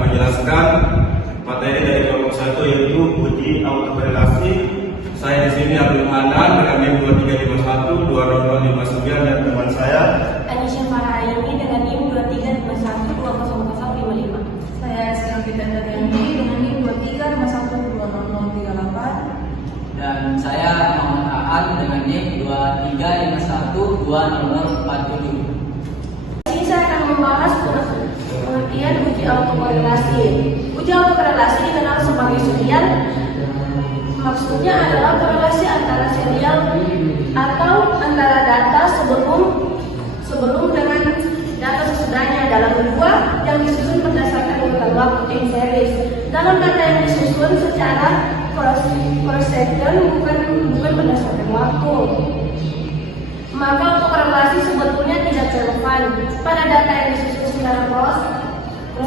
menjelaskan materi dari kelompok 1 yaitu uji autokorelasi. Saya di sini Abdul Hanan dengan NIM 2351 20059 dan teman saya Anisha Faraini dengan NIM 2351 20055. Saya sedang tidak terganti dengan NIM 2351 20038. Dan saya Muhammad Aan dengan NIM 2351 20047. Di sini saya akan membahas pengertian uji autokorelasi. Uji autokorelasi dikenal sebagai serial. Maksudnya adalah korelasi antara serial atau antara data sebelum dengan data sesudahnya dalam dua yang disusun berdasarkan urutan waktu in series. Dalam data yang disusun secara cross section bukan berdasarkan waktu, maka autokorelasi sebetulnya tidak relevan. Pada data yang disusun secara cross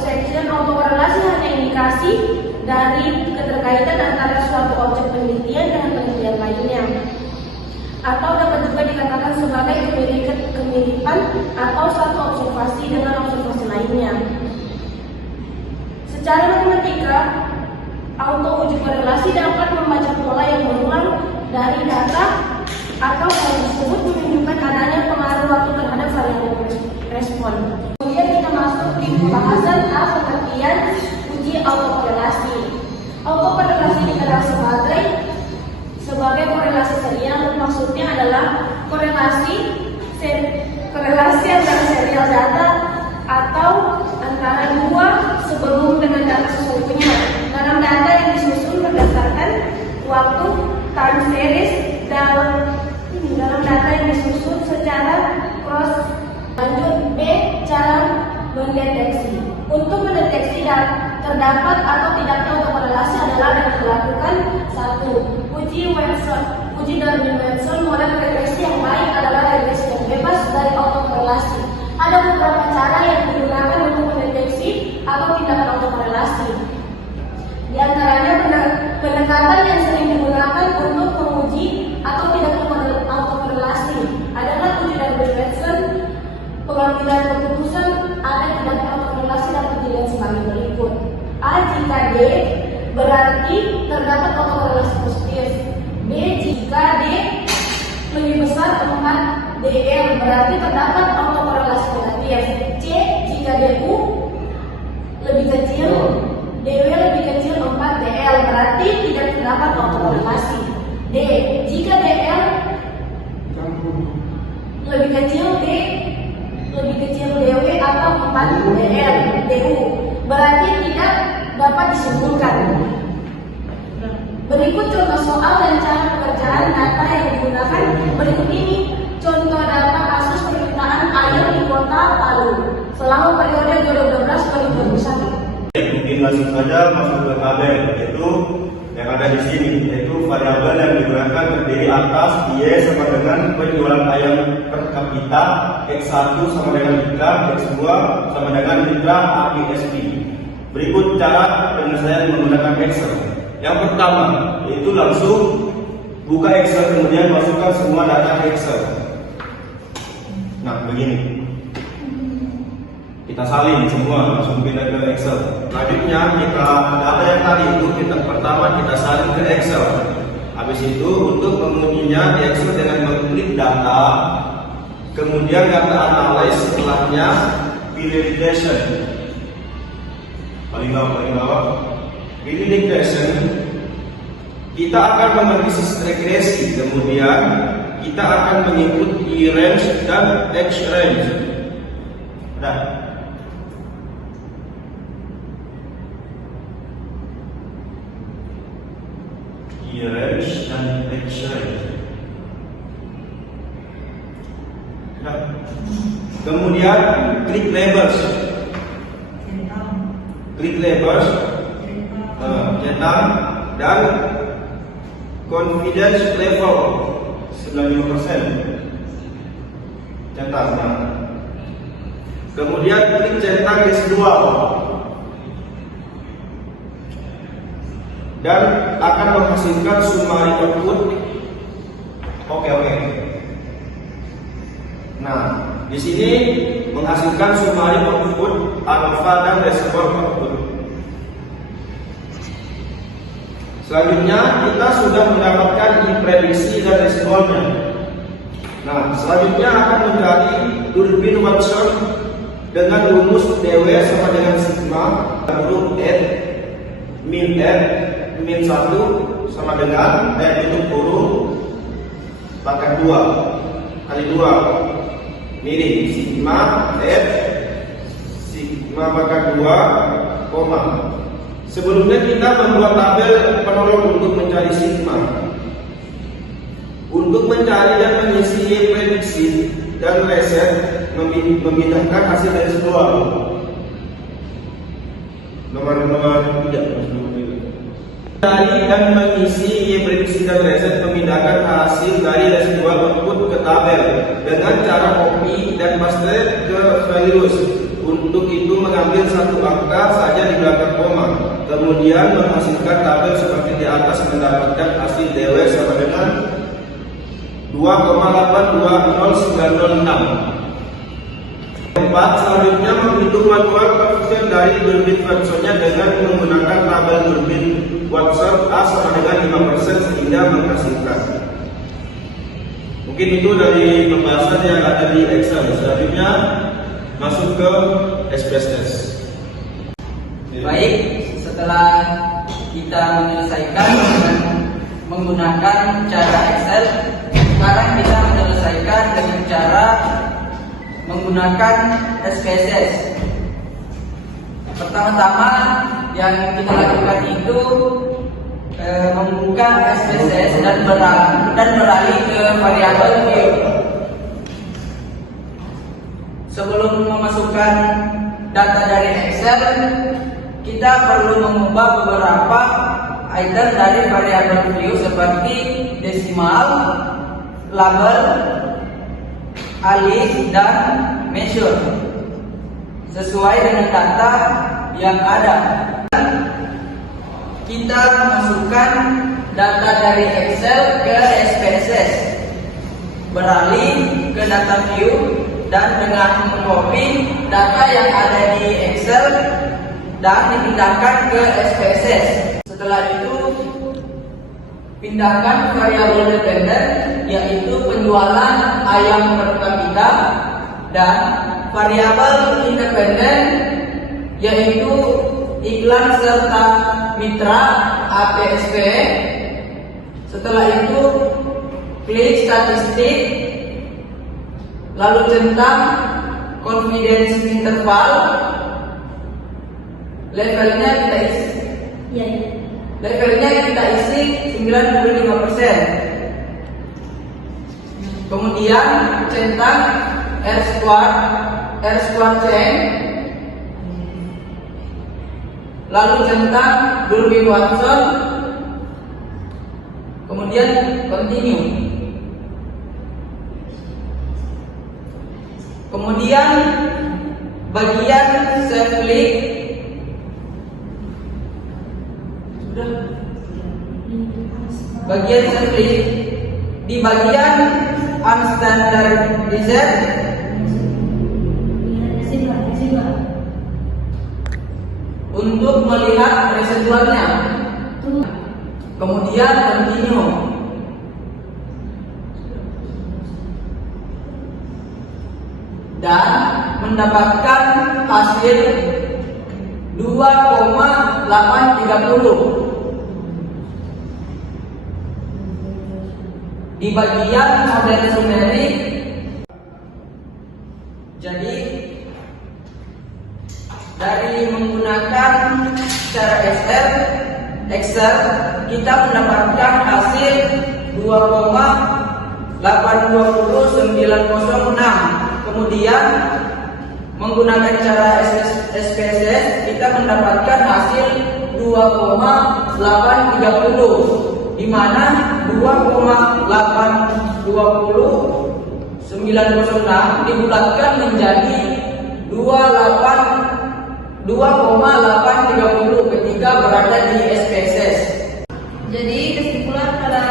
section, autokorelasi hanya indikasi dari keterkaitan antara suatu objek penelitian dengan penelitian lainnya, atau dapat juga dikatakan sebagai kemiripan atau satu observasi dengan observasi lainnya. Secara matematika, auto uji korelasi dapat membaca pola yang berulang dari data atau hal tersebut menunjukkan adanya pengaruh waktu terhadap variabel respon. Kemudian kita masuk di pembahasan pengertian uji autokorelasi. Autokorelasi dikenal sebagai korelasi serial. Maksudnya adalah korelasi antara serial data atau antara dua sebelum dengan data sesungguhnya dalam data yang disusun berdasarkan waktu time series dalam data yang disusun secara cross. Lanjut B, cara mendeteksi. Untuk mendeteksi terdapat atau tidaknya autokorelasi adalah dengan melakukan 1. Uji Darwin-Wason. Model regresi yang baik adalah regresi yang bebas dari autokorelasi. Ada beberapa cara yang digunakan untuk mendeteksi atau tindakan autokorelasi. Di antaranya pendekatan yang sering digunakan untuk menguji atau tindakan autokorelasi adalah uji Darwin-Wason. Pengambilan keputusan ada tindakan autokorelasi dapat dilihat sebagai berikut. A. Jika D berarti terdapat autokorelasi positif. B. Jika D lebih besar 4 DL berarti terdapat autokorelasi negatif. C. Jika DU lebih kecil, DW lebih kecil 4 DL berarti tidak terdapat autokorelasi. D. Jika DL lebih kecil DW atau 4 DL DU berarti tidak dapat disimpulkan. Berikut contoh soal dan cara pekerjaan data yang digunakan berikut ini. Contoh data kasus permintaan air di kota Palu selama periode 2012-2021. mungkin langsung saja masuk ke tabel, yaitu yang ada di sini, yaitu variabel yang digunakan terdiri atas Y sama dengan penjualan ayam per kapita, X1 sama dengan mitra, X2 sama dengan mitra APSP. Berikut cara penyelesaian menggunakan Excel. Yang pertama, yaitu langsung buka Excel kemudian masukkan semua data ke Excel. Nah, begini. Kita salin semua, langsung pindah ke Excel. Selanjutnya kita data yang tadi itu pertama kita salin ke Excel. Habis itu untuk mengujinya di Excel dengan mengklik data, kemudian data analyze, setelahnya pilih regression. Paling bawah. Pilih regression. Kita akan mengetik regresi, kemudian kita akan mengikut Y range dan X range. Nah, range dan X-ray. Nah, kemudian klik labels, centang dan confidence level 95%. Centang. Nah. Kemudian klik centang residual. Dan akan menghasilkan summary output. Oke. Nah, di sini menghasilkan summary output alpha dan reservoir output. Selanjutnya kita sudah mendapatkan prediksi dan responnya. Nah, selanjutnya akan mencari turbin Watson dengan rumus dW sama dengan sigma huruf n min 1 sama dengan tutup kurung pangkat 2 kali 2 miring sigma f sigma pangkat 2 koma. Sebelumnya kita membuat tabel penolong untuk mencari sigma. Untuk mencari dan mengisi prediksi dan reset memindahkan hasil dari sebuah nomor tidak mencari dan mengisi prediksi dan reset memindahkan hasil dari residual output ke tabel dengan cara copy dan paste ke values. Untuk itu mengambil satu angka saja di belakang koma, kemudian menghasilkan tabel seperti di atas mendapatkan hasil dW sama dengan 2,820906. Selanjutnya menghitung manual koefisien dari turbin Watsonnya dengan menggunakan tabel turbin Watson A sama dengan 5% sehingga menghasilkan. Mungkin itu dari pembahasan yang ada di Excel. Selanjutnya masuk ke SPSS. Baik, setelah kita menyelesaikan dengan menggunakan cara Excel, sekarang kita menyelesaikan dengan cara menggunakan SPSS. Pertama-tama yang kita lakukan itu membuka SPSS dan beralih ke variabel view. Sebelum memasukkan data dari Excel, kita perlu mengubah beberapa item dari variabel view seperti desimal, label, alis, dan measure sesuai dengan data yang ada. Kita masukkan data dari Excel ke SPSS, beralih ke data view, dan dengan mengcopy data yang ada di Excel dan dipindahkan ke SPSS. Setelah itu pindahkan variabel dependen, yaitu penjualan ayam per kapita, dan variabel independen, yaitu iklan serta mitra APSP. Setelah itu klik statistik, lalu centang confidence interval, levelnya kita isi. Levelnya kita isi 95%. Kemudian centang R square change, lalu centang turbin Watson, kemudian continue. Kemudian bagian save klik, bagian save klik di bagian unstandardized untuk melihat residualnya. Kemudian continue. Dan mendapatkan hasil 2,830 di bagian model sumerik. Jadi dari menggunakan cara Excel kita mendapatkan hasil 2,820906. Kemudian menggunakan cara SPSS kita mendapatkan hasil 2,830, di mana 2,820,906 dibulatkan menjadi 2,830 ketika berada di SPSS. Jadi kesimpulan pada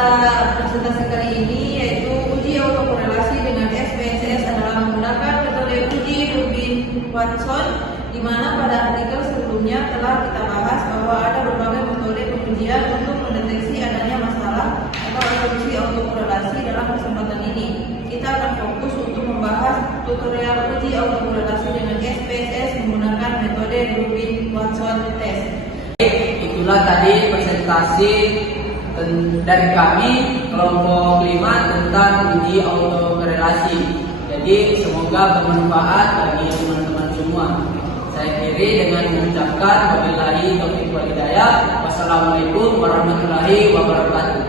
presentasi kali ini yaitu uji autokorelasi dengan SPSS adalah menggunakan metode uji turbin Watson, di mana pada artikel sebelumnya telah kita bahas bahwa ada berbagai metode pengujian untuk mendeteksi mendeteksi adanya masalah atau asumsi autokorelasi dalam kesempatan ini. Kita akan fokus untuk membahas tutorial uji autokorelasi dengan SPSS menggunakan metode Rubin-Watson test. Itulah tadi presentasi dari kami kelompok 5 tentang uji autokorelasi. Jadi semoga bermanfaat bagi teman-teman semua. Saya akhiri dengan mengucapkan wabillahi taufiq wal hidayah. Wassalamualaikum warahmatullahi wabarakatuh.